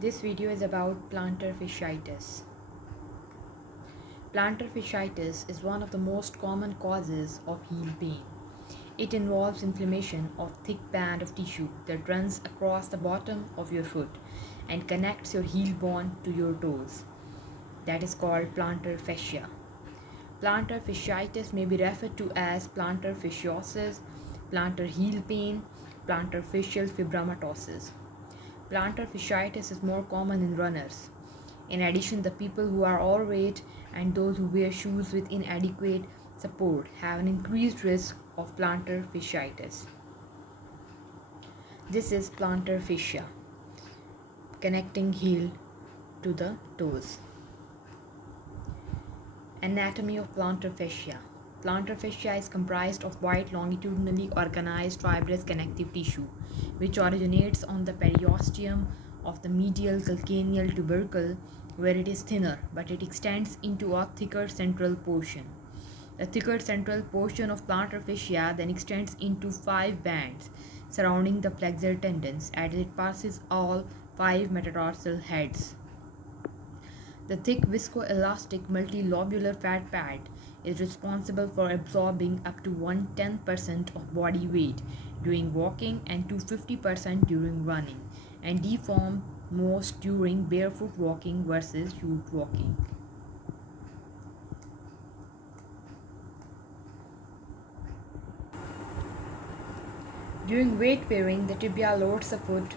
This video is about plantar fasciitis. Plantar fasciitis is one of the most common causes of heel pain. It involves inflammation of thick band of tissue that runs across the bottom of your foot and connects your heel bone to your toes. That is called plantar fascia. Plantar fasciitis may be referred to as plantar fasciosis, plantar heel pain, plantar fascial fibromatosis. Plantar fasciitis is more common in runners. In addition, the people who are overweight and those who wear shoes with inadequate support have an increased risk of plantar fasciitis. This is plantar fascia, connecting heel to the toes. Anatomy of plantar fascia. Plantar fascia is comprised of white longitudinally organized fibrous connective tissue, which originates on the periosteum of the medial calcaneal tubercle, where it is thinner, but it extends into a thicker central portion. The thicker central portion of plantar fascia then extends into 5 bands surrounding the flexor tendons as it passes all 5 metatarsal heads. The thick viscoelastic multilobular fat pad is responsible for absorbing up to 1/10% of body weight during walking and to 50% during running, and deform most during barefoot walking versus shoe walking. During weight bearing, the tibia loads the foot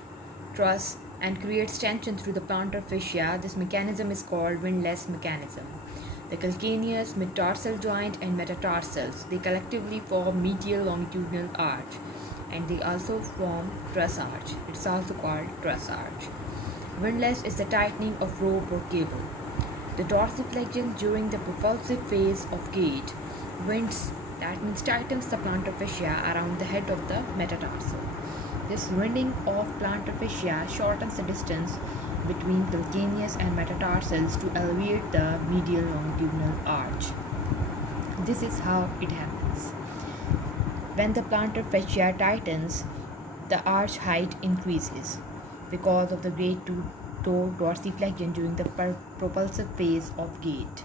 truss and creates tension through the plantar fascia. This mechanism is called windlass mechanism. The calcaneus, metatarsal joint, and metatarsals, they collectively form medial longitudinal arch, and they also form truss arch. It's also called truss arch. Windlass is the tightening of rope or cable. The dorsiflexion during the propulsive phase of gait winds, that means tightens the plantar fascia around the head of the metatarsal. This winding of plantar fascia shortens the distance between calcaneus and metatarsals to alleviate the medial longitudinal arch. This is how it happens. When the plantar fascia tightens, the arch height increases because of the great toe dorsiflexion during the propulsive phase of gait.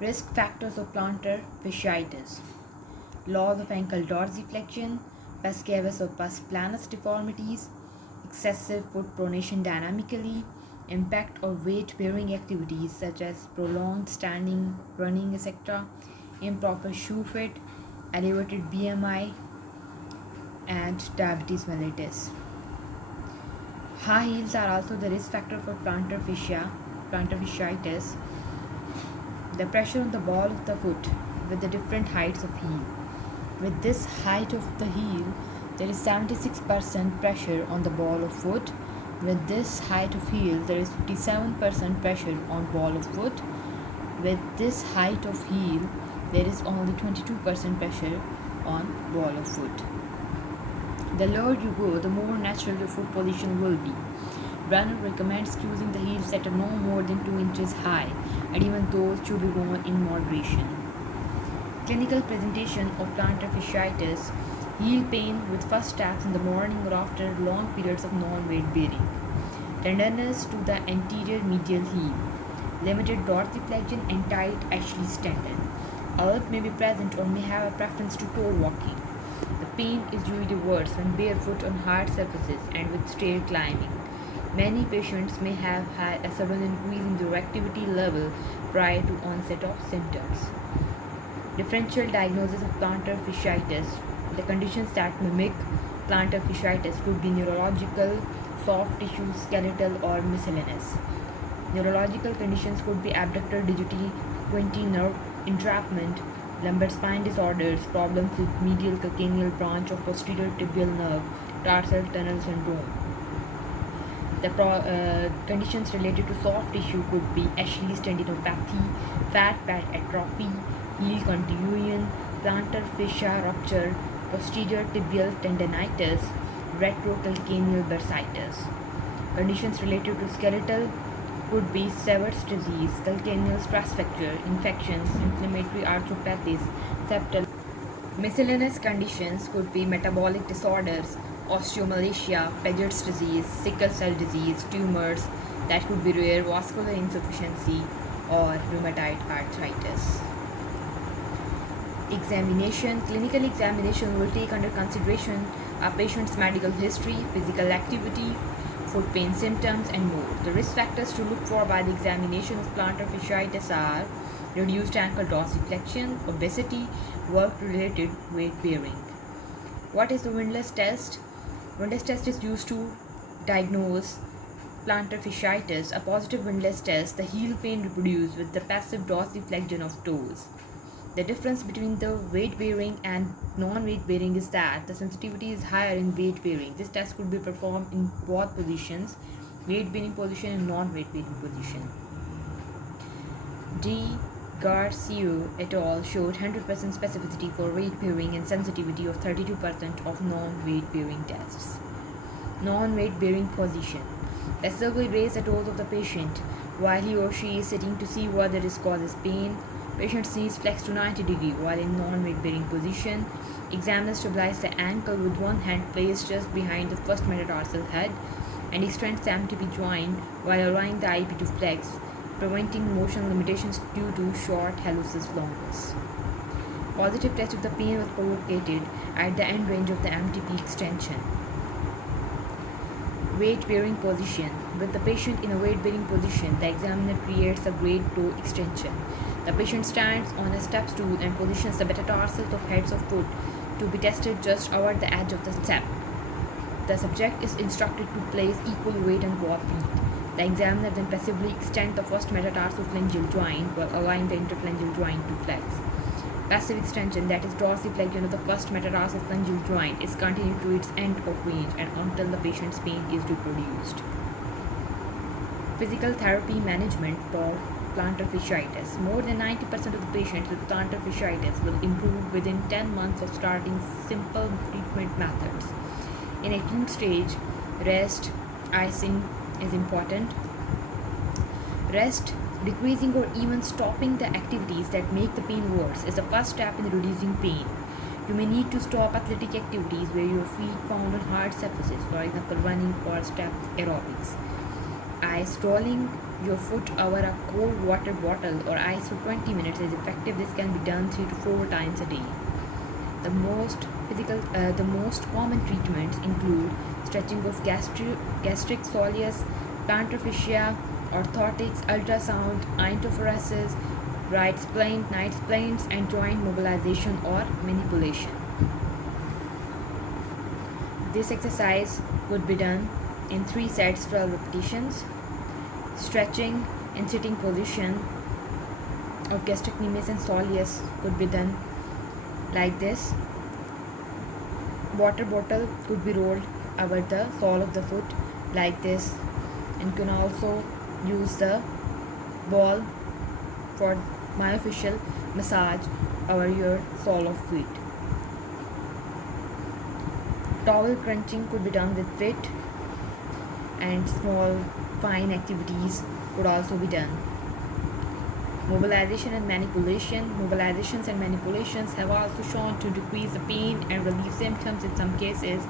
Risk factors of plantar fasciitis: loss of ankle dorsiflexion, pes cavus or pes planus deformities, excessive foot pronation dynamically, impact of weight-bearing activities such as prolonged standing, running, etc., improper shoe fit, elevated BMI, and diabetes mellitus. High heels are also the risk factor for plantar fasciitis. The pressure on the ball of the foot with the different heights of heel. With this height of the heel, there is 76% pressure on the ball of foot. With this height of heel, there is 57% pressure on ball of foot. With this height of heel, there is only 22% pressure on ball of foot. The lower you go, the more natural your foot position will be. Runner recommends choosing the heels that are no more than 2 inches high, and even those should be worn in moderation. Clinical presentation of plantar fasciitis: heel pain with first taps in the morning or after long periods of non-weight bearing. Tenderness to the anterior medial heel. Limited dorsiflexion and tight Achilles tendon. Alert may be present or may have a preference to toe walking. The pain is usually worse when barefoot on hard surfaces and with stair climbing. Many patients may have had a sudden increase in their activity level prior to onset of symptoms. Differential diagnosis of plantar fasciitis: the conditions that mimic plantar fasciitis could be neurological, soft tissue, skeletal, or miscellaneous. Neurological conditions could be abductor digitory 20 nerve entrapment, lumbar spine disorders, problems with medial calcaneal branch of posterior tibial nerve, tarsal tunnel syndrome. The conditions related to soft tissue could be Achilles tendinopathy, fat pad atrophy, heel contusion, plantar fascia rupture, posterior tibial tendinitis, retrocalcaneal bursitis. Conditions related to skeletal could be Sever's disease, calcaneal stress fracture, infections, inflammatory arthropathies, septal. Miscellaneous conditions could be metabolic disorders, osteomalacia, Paget's disease, sickle cell disease, tumors that could be rare vascular insufficiency, or rheumatoid arthritis. Examination. Clinical examination will take under consideration a patient's medical history, physical activity, foot pain symptoms, and more. The risk factors to look for by the examination of plantar fasciitis are reduced ankle dorsiflexion, obesity, work-related weight bearing. What is the windlass test? Windlass test is used to diagnose plantar fasciitis. A positive windlass test, the heel pain reproduced with the passive dorsiflexion of toes. The difference between the weight bearing and non-weight bearing is that the sensitivity is higher in weight bearing. This test could be performed in both positions, weight bearing position and non-weight bearing position. D. Garcia et al. Showed 100% specificity for weight bearing and sensitivity of 32% of non-weight bearing tests. Non-weight bearing position. Passively raise the toes of the patient while he or she is sitting to see whether this causes pain. Patient's knees flex to 90 degrees while in non-weight bearing position. Examiner stabilize the ankle with one hand placed just behind the first metatarsal head and extends the MTP joint while allowing the IP to flex, preventing motion limitations due to short hallucis longus. Positive test if the pain was provocated at the end range of the MTP extension. Weight bearing position. With the patient in a weight bearing position, the examiner creates a great toe extension. The patient stands on a step stool and positions the metatarsals of heads of foot to be tested just over the edge of the step. The subject is instructed to place equal weight on both feet. The examiner then passively extends the first metatarsophalangeal joint while allowing the interphalangeal joint to flex. Passive extension, that is dorsiflexion of the first metatarsophalangeal joint, is continued to its end of range and until the patient's pain is reproduced. Physical therapy management for plantar fasciitis. More than 90% of the patients with plantar fasciitis will improve within 10 months of starting simple treatment methods. In acute stage, rest, icing is important. Rest, decreasing or even stopping the activities that make the pain worse is the first step in reducing pain. You may need to stop athletic activities where your feet pound on hard surfaces, for example running or step aerobics. Ice, rolling your foot over a cold water bottle or ice for 20 minutes is effective. This can be done 3 to 4 times a day. The most common treatments include stretching of gastric soleus, plantar fascia, orthotics, ultrasound, iontophoresis, right splint, night splints, and joint mobilization or manipulation. This exercise could be done in 3 sets, 12 repetitions. Stretching in sitting position of gastrocnemius and soleus could be done like this. Water bottle could be rolled over the sole of the foot like this, and you can also use the ball for myofascial massage over your sole of feet. Towel crunching could be done with fit, and small fine activities could also be done. Mobilization and manipulation. Mobilizations and manipulations have also shown to decrease the pain and relieve symptoms in some cases.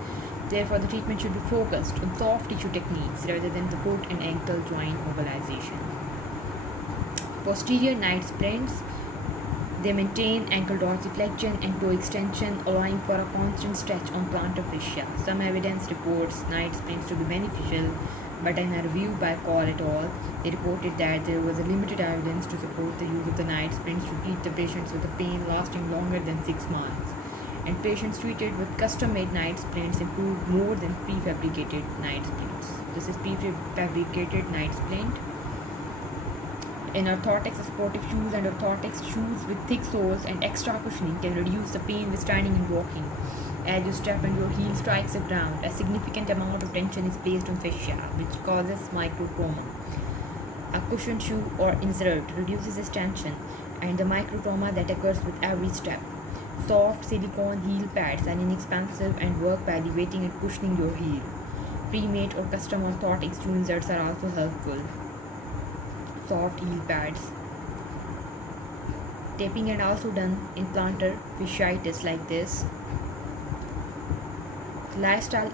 Therefore, the treatment should be focused on soft tissue techniques rather than the foot and ankle joint mobilization. Posterior night splints. They maintain ankle dorsiflexion and toe extension, allowing for a constant stretch on plantar fascia. Some evidence reports night splints to be beneficial, but in a review by Call et al., they reported that there was a limited evidence to support the use of the night splints to treat the patients with a pain lasting longer than 6 months. And patients treated with custom-made night splints improved more than prefabricated night splints. This is prefabricated night splint. In orthotics, sportive shoes and orthotics, shoes with thick soles and extra cushioning can reduce the pain with standing and walking. As you step and your heel strikes the ground, a significant amount of tension is placed on fascia, which causes microtrauma. A cushioned shoe or insert reduces this tension and the microtrauma that occurs with every step. Soft silicone heel pads are inexpensive and work by elevating and cushioning your heel. Pre-made or custom orthotics shoe inserts are also helpful. Soft heel pads. Taping is also done in plantar fasciitis like this. Lifestyle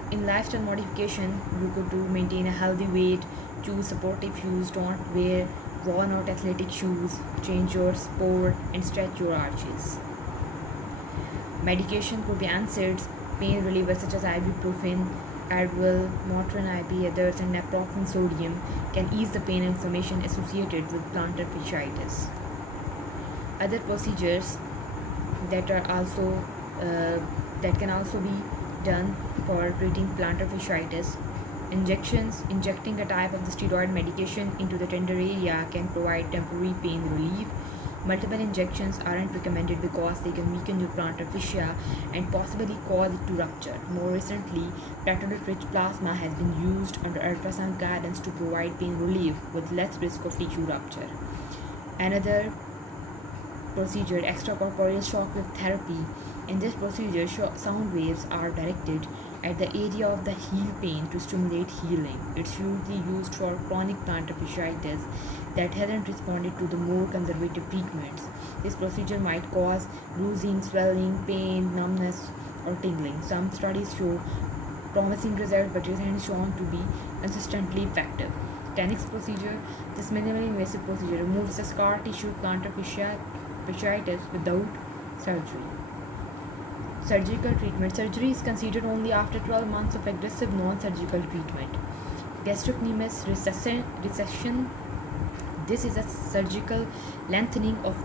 modification, you could do maintain a healthy weight, choose supportive shoes, don't wear worn out athletic shoes, change your sport and stretch your arches. Medication could be NSAIDs, pain relievers such as ibuprofen, Advil, Motrin IP, others, and naproxen sodium can ease the pain and inflammation associated with plantar fasciitis. Other procedures that are also that can also be done for treating plantar fasciitis. Injecting a type of the steroid medication into the tender area can provide temporary pain relief. Multiple injections aren't recommended because they can weaken your plantar fascia and possibly cause it to rupture. More recently, platelet-rich plasma has been used under ultrasound guidance to provide pain relief with less risk of tissue rupture. Another procedure, extracorporeal shock wave therapy. In this procedure, sound waves are directed at the area of the heel pain to stimulate healing. It's usually used for chronic plantar fasciitis that hasn't responded to the more conservative treatments. This procedure might cause bruising, swelling, pain, numbness, or tingling. Some studies show promising results, but it isn't shown to be consistently effective. Tanix procedure. This minimally invasive procedure removes the scar tissue plantar fasciitis without surgery. Surgical treatment. Surgery is considered only after 12 months of aggressive non-surgical treatment. Gastrocnemius recession. This is a surgical lengthening of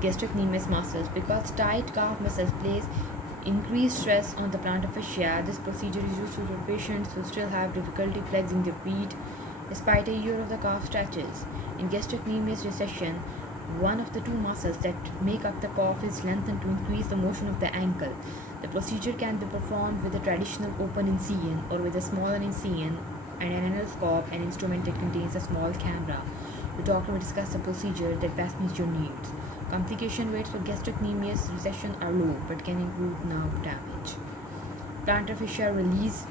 gastrocnemius muscles. Because tight calf muscles place increased stress on the plantar fascia, this procedure is used for patients who still have difficulty flexing their feet despite a year of the calf stretches. In gastrocnemius recession, one of the two muscles that make up the calf is lengthened to increase the motion of the ankle. The procedure can be performed with a traditional open incision or with a smaller incision and an endoscope, an instrument that contains a small camera. The doctor will discuss the procedure that best meets your needs. Complication rates for gastrocnemius recession are low but can include nerve damage. Plantar fascia release.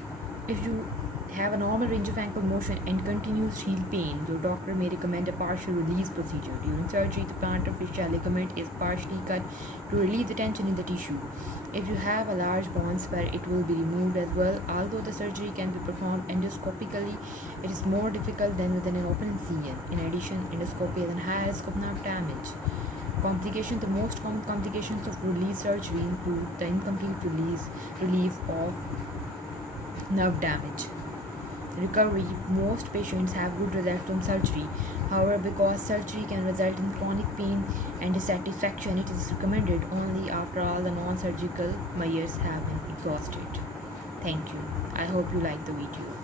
If you have a normal range of ankle motion and continuous heel pain, your doctor may recommend a partial release procedure. During surgery, the plantar fascia ligament is partially cut to relieve the tension in the tissue. If you have a large bone spur, it will be removed as well. Although the surgery can be performed endoscopically, it is more difficult than with an open incision. In addition, endoscopy has a high risk of nerve damage. Complications. The most common complications of release surgery include the incomplete relief of nerve damage. Recovery. Most patients have good results from surgery. However, because surgery can result in chronic pain and dissatisfaction, it is recommended only after all the non-surgical measures have been exhausted. Thank you. I hope you like the video.